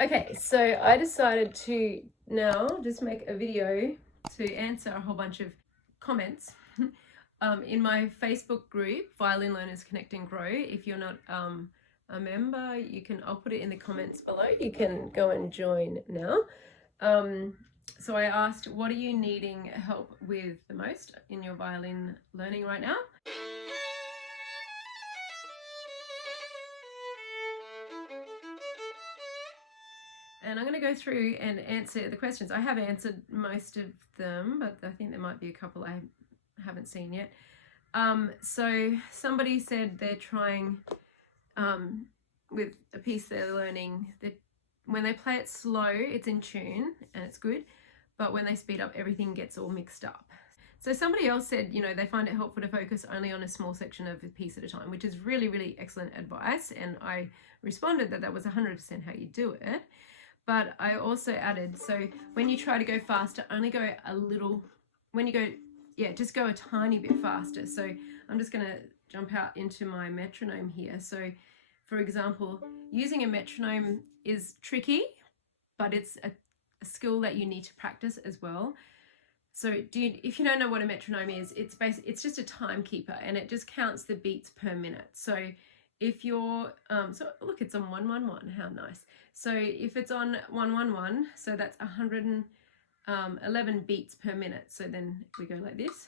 Okay, so I decided to now just make a video to answer a whole bunch of comments in my Facebook group, Violin Learners Connect and Grow. If you're not a member, I'll put it in the comments below. You can go and join now. So I asked, what are you needing help with the most in your violin learning right now? And I'm going to go through and answer the questions. I have answered most of them, but I think there might be a couple I haven't seen yet. So somebody said they're trying with a piece they're learning, that when they play it slow, it's in tune and it's good, but when they speed up, everything gets all mixed up. So somebody else said, they find it helpful to focus only on a small section of a piece at a time, which is really, really excellent advice. And I responded that was 100% how you do it. But I also added, so when you try to go faster, only go a little, when you go, just go a tiny bit faster. So I'm just going to jump out into my metronome here. So for example, using a metronome is tricky, but it's a skill that you need to practice as well. So if you don't know what a metronome is, it's just a timekeeper, and it just counts the beats per minute. So if you're, so look, it's on 111, how nice. So if it's on 111, so that's 111 beats per minute. So then we go like this,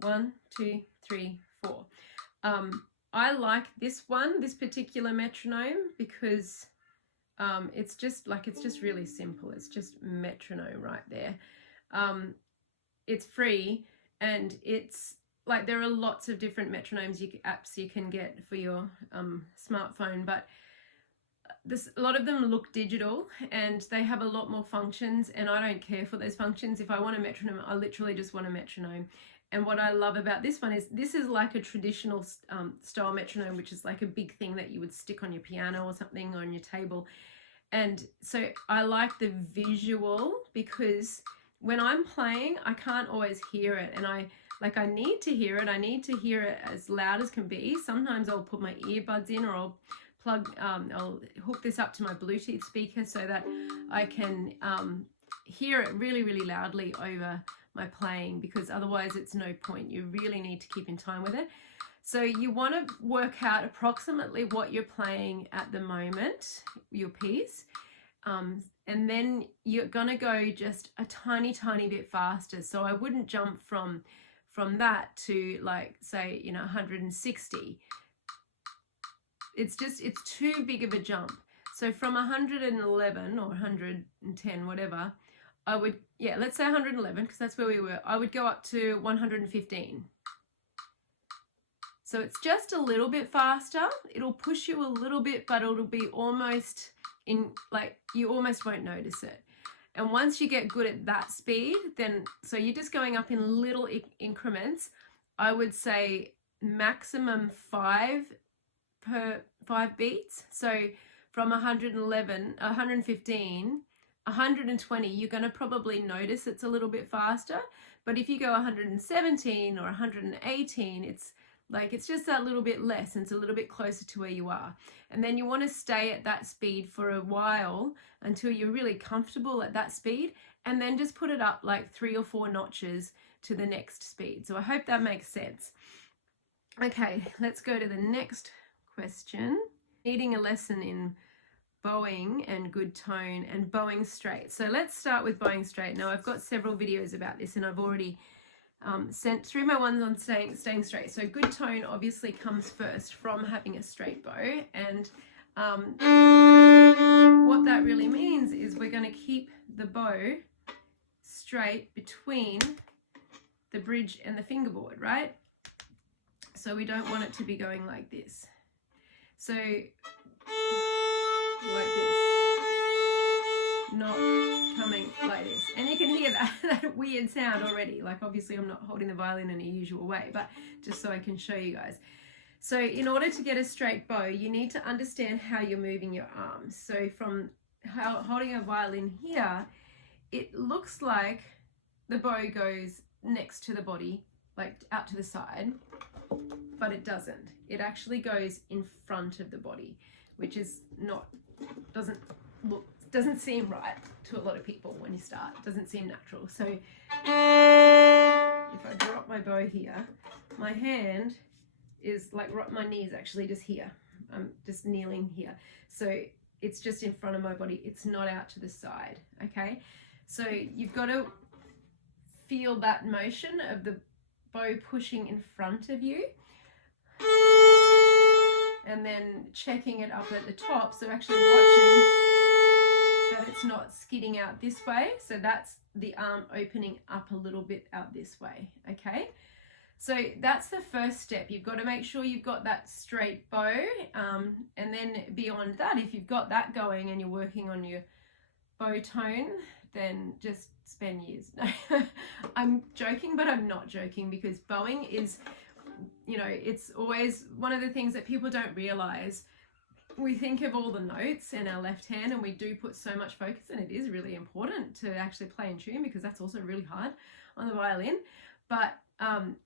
1, 2, 3, 4. I like this particular metronome, because it's just really simple. It's just metronome right there. It's free, and it's like, there are lots of different metronomes apps you can get for your smartphone, but a lot of them look digital and they have a lot more functions, and I don't care for those functions. If I want a metronome, I literally just want a metronome. And what I love about this one is this is like a traditional style metronome, which is like a big thing that you would stick on your piano or something, or on your table. And so I like the visual, because when I'm playing, I can't always hear it, and I need to hear it. I need to hear it as loud as can be. Sometimes I'll put my earbuds in, or I'll I'll hook this up to my Bluetooth speaker so that I can hear it really, really loudly over my playing, because otherwise it's no point. You really need to keep in time with it. So you want to work out approximately what you're playing at the moment, your piece, and then you're going to go just a tiny, tiny bit faster. So I wouldn't jump from that to, like, say, 160. It's too big of a jump. So from 111 or 110, whatever, I would, let's say 111, because that's where we were. I would go up to 115. So it's just a little bit faster. It'll push you a little bit, but it'll be almost you almost won't notice it. And once you get good at that speed, then, so you're just going up in little increments. I would say maximum 5 beats. So from 111, 115, 120, you're going to probably notice it's a little bit faster. But if you go 117 or 118, it's just that little bit less, and it's a little bit closer to where you are. And then you want to stay at that speed for a while until you're really comfortable at that speed, and then just put it up like 3 or 4 notches to the next speed. So I hope that makes sense. Okay, let's go to the next question. Needing a lesson in bowing and good tone and bowing straight. So let's start with bowing straight. Now I've got several videos about this, and I've already sent through my ones on staying straight. So good tone obviously comes first from having a straight bow, and what that really means is we're going to keep the bow straight between the bridge and the fingerboard, right? So we don't want it to be going like this. So like this, not coming like this. And you can hear that weird sound already. Like, obviously I'm not holding the violin in a usual way, but just so I can show you guys. So in order to get a straight bow, you need to understand how you're moving your arms. So from holding a violin here, it looks like the bow goes next to the body, like out to the side, but it doesn't. It actually goes in front of the body, which is doesn't doesn't seem right to a lot of people when you start. It doesn't seem natural. So if I drop my bow here, my hand is like my knee is actually just here. I'm just kneeling here. So it's just in front of my body. It's not out to the side, okay? So you've got to feel that motion of the bow pushing in front of you. And then checking it up at the top. So actually watching that it's not skidding out this way. So that's the arm opening up a little bit out this way, okay? So that's the first step. You've got to make sure you've got that straight bow. And then beyond that, if you've got that going and you're working on your bow tone, then just spend years. No, I'm joking, but I'm not joking, because bowing is, you know, it's always one of the things that people don't realize. We think of all the notes in our left hand and we do put so much focus, and it is really important to actually play in tune, because that's also really hard on the violin. But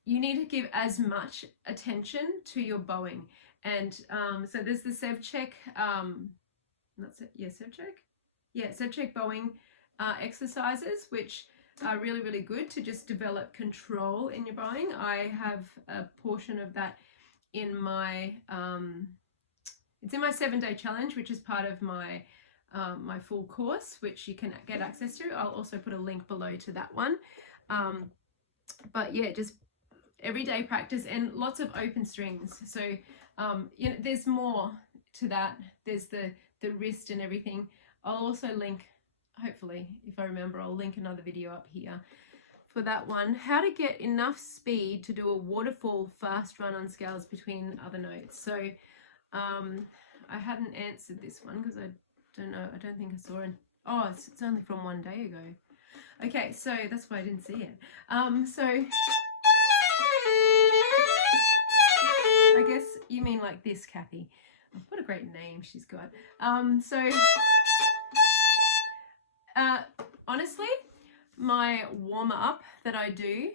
you need to give as much attention to your bowing. And so there's the Sevchek, that's it, yeah, Sevchek? Yeah, Sevchek bowing exercises, which are really, really good to just develop control in your bowing. I have a portion of that in my, it's in my 7-day challenge, which is part of my my full course, which you can get access to. I'll also put a link below to that one. But yeah, just everyday practice and lots of open strings. So you know, there's more to that. There's the wrist and everything. I'll also link, hopefully, if I remember, I'll link another video up here for that one. How to get enough speed to do a waterfall fast run on scales between other notes. So I hadn't answered this one because I don't know. I don't think I saw it. Oh, it's only from 1 day ago. Okay, so that's why I didn't see it. So I guess you mean like this, Kathy. Oh, what a great name she's got. Honestly, my warm-up that I do,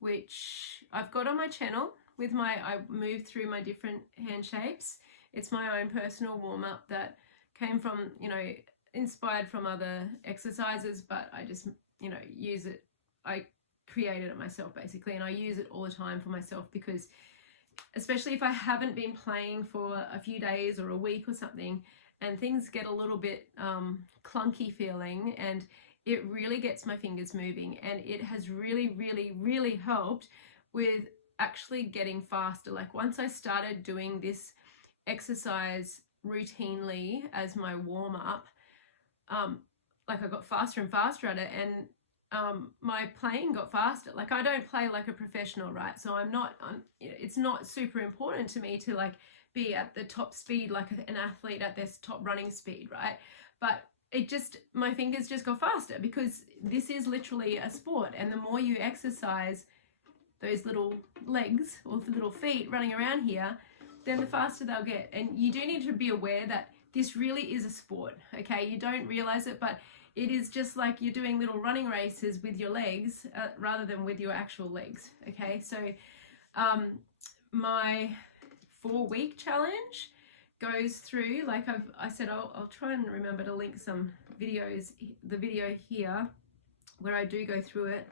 which I've got on my channel with I move through my different hand shapes. It's my own personal warm-up that came from, you know, inspired from other exercises, but I just, you know, use it. I created it myself basically, and I use it all the time for myself, because especially if I haven't been playing for a few days or a week or something, and things get a little bit clunky feeling, and it really gets my fingers moving, and it has really, really, really helped with actually getting faster. Like once I started doing this exercise routinely as my warm-up, like I got faster and faster at it, and my playing got faster. Like I don't play like a professional, right? So it's not super important to me to like be at the top speed like an athlete at their top running speed, right? But it just, my fingers just got faster, because this is literally a sport, and the more you exercise those little legs or the little feet running around here, then the faster they'll get. And you do need to be aware that this really is a sport, okay? You don't realize it, but it is just like you're doing little running races with your legs rather than with your actual legs, okay? So my 4-week challenge goes through, like I said, I'll try and remember to link some videos, the video here where I do go through it,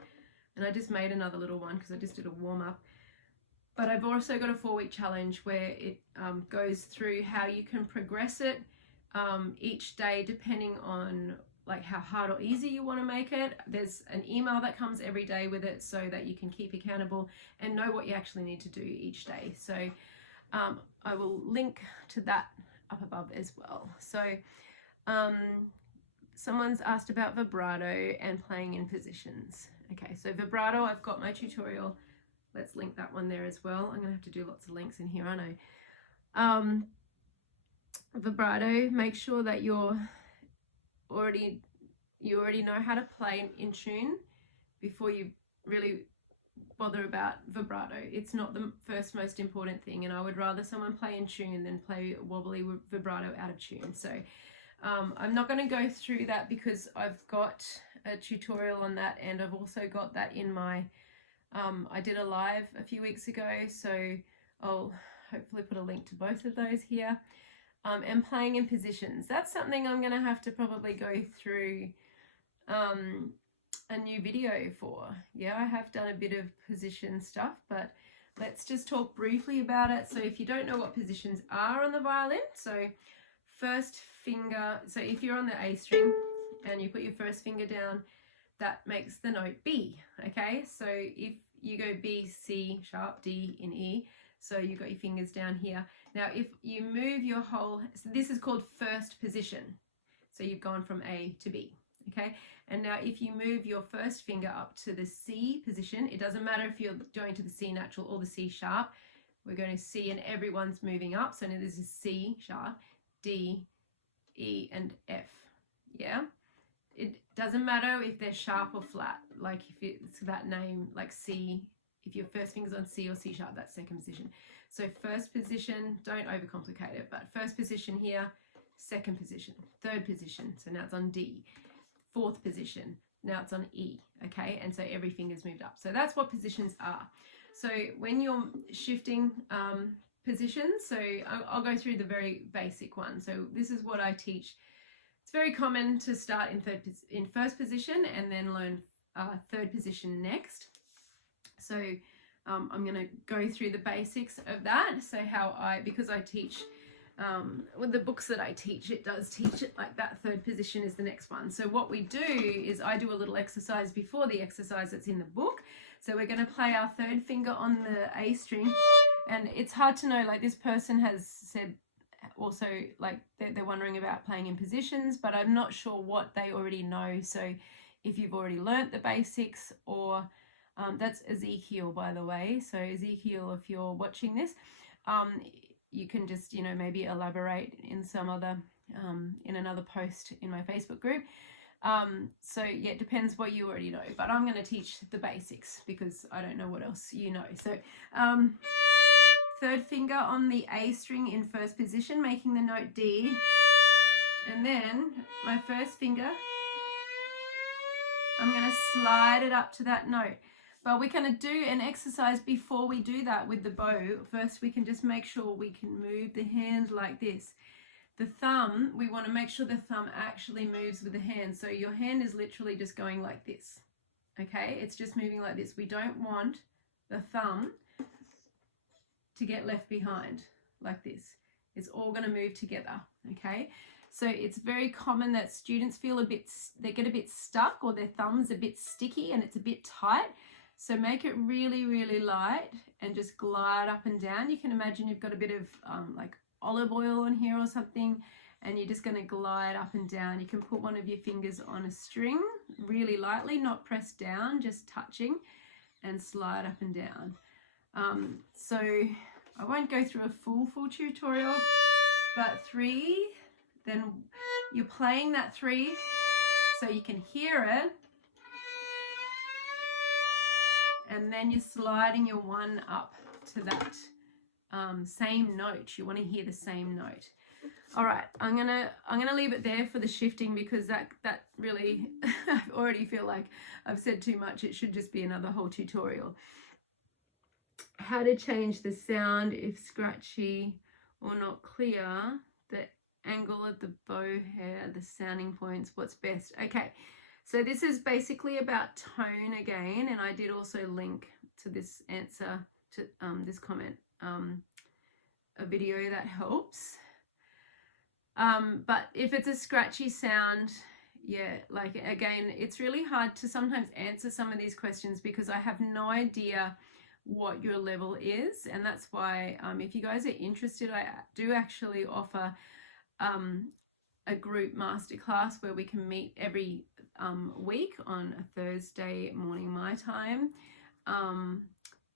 and I just made another little one because I just did a warm-up. But I've also got a 4-week challenge where it goes through how you can progress it each day depending on like how hard or easy you want to make it. There's an email that comes every day with it so that you can keep accountable and know what you actually need to do each day. So I will link to that up above as well. So someone's asked about vibrato and playing in positions. Okay, so vibrato, I've got my tutorial. Let's link that one there as well. I'm gonna have to do lots of links in here, I know. Vibrato, make sure that you already know how to play in tune before you really bother about vibrato. It's not the first most important thing, and I would rather someone play in tune than play wobbly vibrato out of tune. So I'm not going to go through that because I've got a tutorial on that, and I've also got that in my I did a live a few weeks ago, so I'll hopefully put a link to both of those here. and playing in positions. That's something I'm going to have to probably go through a new video for. Yeah, I have done a bit of position stuff, but let's just talk briefly about it. So if you don't know what positions are on the violin, so first finger, so if you're on the A string and you put your first finger down, that makes the note B, okay? So if you go B, C sharp, D in E, so you've got your fingers down here. Now if you move your whole, so this is called first position. So you've gone from A to B, okay? And now if you move your first finger up to the C position, it doesn't matter if you're going to the C natural or the C sharp, we're going to C and everyone's moving up. So now this is C sharp, D, E, and F, yeah? It doesn't matter if they're sharp or flat, like if it's that name, like C, if your first finger's on C or C sharp, that's second position. So first position, don't overcomplicate it, but first position here, second position, third position, so now it's on D, fourth position, now it's on E, okay? And so every finger's moved up. So that's what positions are. So when you're shifting positions, so I'll go through the very basic one. So this is what I teach. It's very common to start in first position and then learn third position next. So I'm going to go through the basics of that. So because I teach, with the books that I teach, it does teach it like that. Third position is the next one. So what we do is I do a little exercise before the exercise that's in the book. So we're going to play our third finger on the A string. And it's hard to know, like this person has said also, like they're wondering about playing in positions, but I'm not sure what they already know. So if you've already learnt the basics, or that's Ezekiel, by the way. So Ezekiel, if you're watching this, you can just, you know, maybe elaborate in some other, in another post in my Facebook group. So yeah, it depends what you already know, but I'm going to teach the basics because I don't know what else you know. So third finger on the A string in first position, making the note D, and then my first finger, I'm going to slide it up to that note. But we're going to do an exercise before we do that with the bow. First, we can just make sure we can move the hand like this. The thumb, we want to make sure the thumb actually moves with the hand. So your hand is literally just going like this, okay? It's just moving like this. We don't want the thumb to get left behind like this. It's all going to move together, okay? So it's very common that students feel they get a bit stuck, or their thumb's a bit sticky and it's a bit tight. So make it really, really light and just glide up and down. You can imagine you've got a bit of like olive oil on here or something, and you're just going to glide up and down. You can put one of your fingers on a string really lightly, not pressed down, just touching, and slide up and down. So I won't go through a full tutorial, but 3, then you're playing that 3 so you can hear it, and then you're sliding your 1 up to that same note. You want to hear the same note. All right, I'm gonna leave it there for the shifting, because that really I already feel like I've said too much. It should just be another whole tutorial. How to change the sound if scratchy or not clear, the angle of the bow hair, the sounding points, what's best. Okay, so this is basically about tone again, and I did also link to this answer to this comment, a video that helps. But if it's a scratchy sound, yeah, like again, it's really hard to sometimes answer some of these questions because I have no idea what your level is, and that's why if you guys are interested, I do actually offer a group masterclass where we can meet every week on a Thursday morning my time.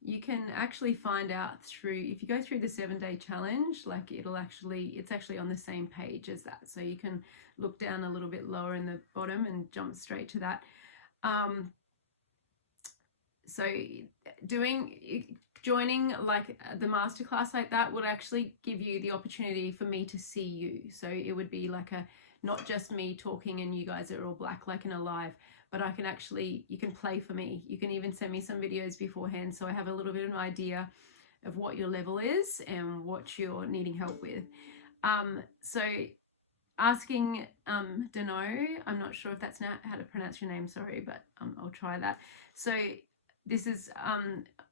You can actually find out through, if you go through the 7-day challenge, like it's actually on the same page as that, so you can look down a little bit lower in the bottom and jump straight to that. So joining like the masterclass like that would actually give you the opportunity for me to see you. So it would be like not just me talking and you guys are all black like in a live, but I can actually, you can play for me. You can even send me some videos beforehand, so I have a little bit of an idea of what your level is and what you're needing help with. So asking Dano, I'm not sure if that's how to pronounce your name, sorry, but I'll try that. So this is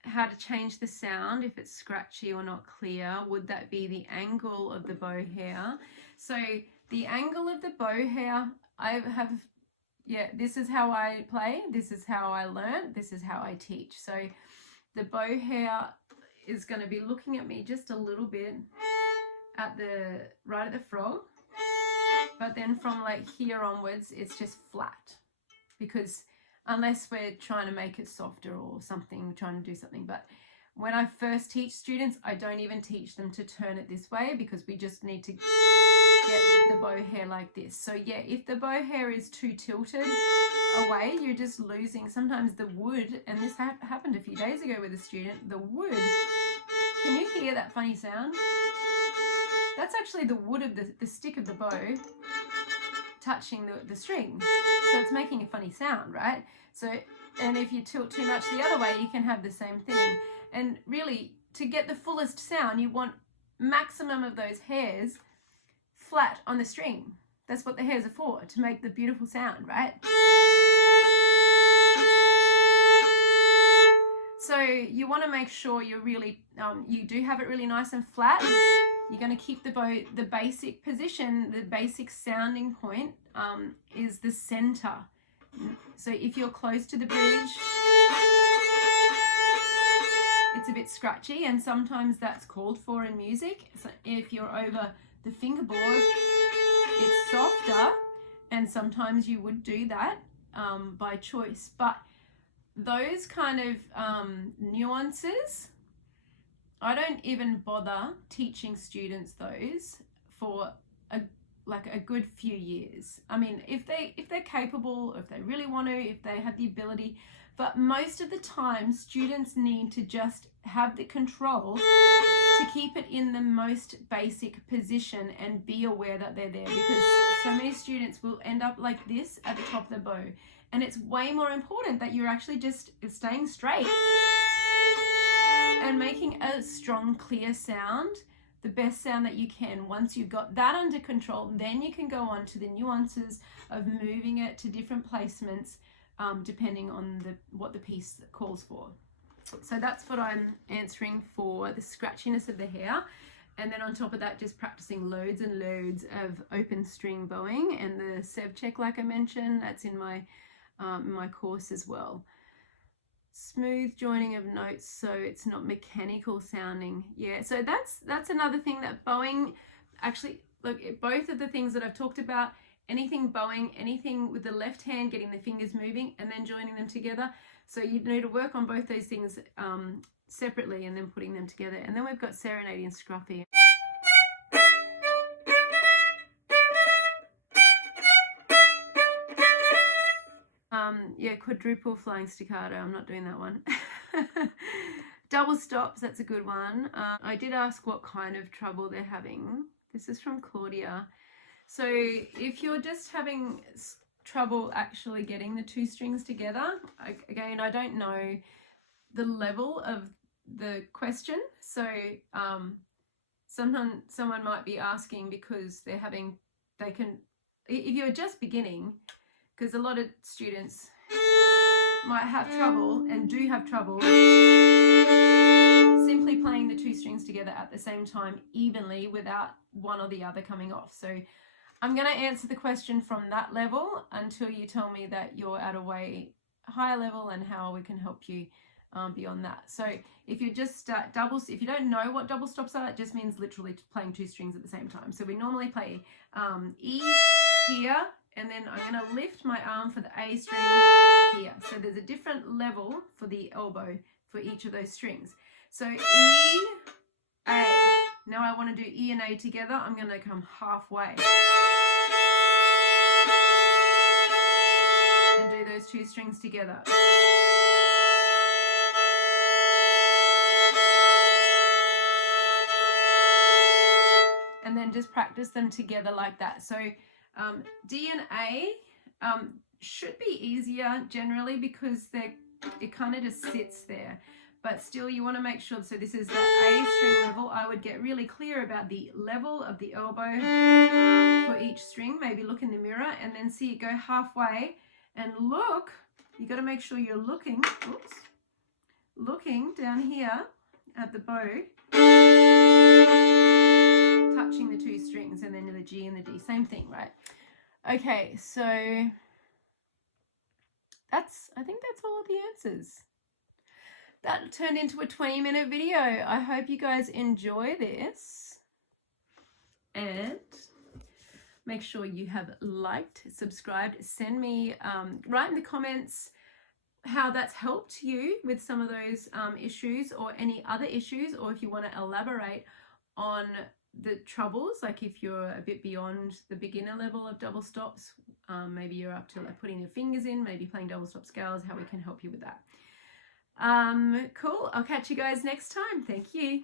how to change the sound if it's scratchy or not clear. Would that be the angle of the bow hair? So the angle of the bow hair, this is how I play, this is how I learn, this is how I teach. So the bow hair is going to be looking at me just a little bit right at the frog, but then from like here onwards it's just flat, because unless we're trying to make it softer or something, trying to do something. But when I first teach students, I don't even teach them to turn it this way, because we just need to get the bow hair like this. So yeah, if the bow hair is too tilted away, you're just losing sometimes the wood. And this happened a few days ago with a student. The wood, can you hear that funny sound? That's actually the wood of the stick of the bow touching the string. So it's making a funny sound, right? So, and if you tilt too much the other way, you can have the same thing. And really, to get the fullest sound, you want maximum of those hairs flat on the string. That's what the hairs are for, to make the beautiful sound, right? So you want to make sure you're really, you do have it really nice and flat. You're going to keep the bow, the basic position, the basic sounding point is the center. So if you're close to the bridge, it's a bit scratchy, and sometimes that's called for in music. So if you're over the fingerboard, it's softer, and sometimes you would do that by choice. But those kind of nuances, I don't even bother teaching students those for a good few years. I mean, if they're capable, if they really want to, if they have the ability, but most of the time students need to just have the control to keep it in the most basic position and be aware that they're there, because so many students will end up like this at the top of the bow, and it's way more important that you're actually just staying straight and making a strong, clear sound, the best sound that you can. Once you've got that under control, then you can go on to the nuances of moving it to different placements, depending on what the piece calls for. So that's what I'm answering for the scratchiness of the hair. And then on top of that, just practicing loads and loads of open string bowing, and the sev check, like I mentioned, that's in my course as well. Smooth joining of notes so it's not mechanical sounding. Yeah, so that's another thing that bowing, actually, look, both of the things that I've talked about, anything bowing, anything with the left hand, getting the fingers moving and then joining them together. So you need to work on both those things separately and then putting them together. And then we've got Serenading Scruffy. Yeah, quadruple flying staccato. I'm not doing that one. Double stops, that's a good one. I did ask what kind of trouble they're having. This is from Claudia. So if you're just having trouble actually getting the two strings together, again, I don't know the level of the question. So sometimes someone might be asking because if you're just beginning, because a lot of students might have trouble and do have trouble simply playing the two strings together at the same time evenly without one or the other coming off. So I'm going to answer the question from that level until you tell me that you're at a way higher level and how we can help you beyond that. So if you just if you don't know what double stops are, it just means literally playing two strings at the same time. So we normally play E here, and then I'm going to lift my arm for the A string here. So there's a different level for the elbow for each of those strings. So E, A. Now I want to do E and A together. I'm going to come halfway and do those two strings together. And then just practice them together like that. So D and A should be easier generally because it kind of just sits there. but still you want to make sure, so this is the A string level. I would get really clear about the level of the elbow for each string. Maybe look in the mirror and then see it go halfway and look. You got to make sure you're looking, oops, looking down here at the bow, touching the two strings, and then the G and the D, same thing, right? Okay, so I think that's all of the answers. That turned into a 20-minute video. I hope you guys enjoy this. And make sure you have liked, subscribed, send me, write in the comments how that's helped you with some of those issues or any other issues, or if you want to elaborate on the troubles, like if you're a bit beyond the beginner level of double stops, maybe you're up to like putting your fingers in, maybe playing double stop scales, how we can help you with that. Cool. I'll catch you guys next time. Thank you.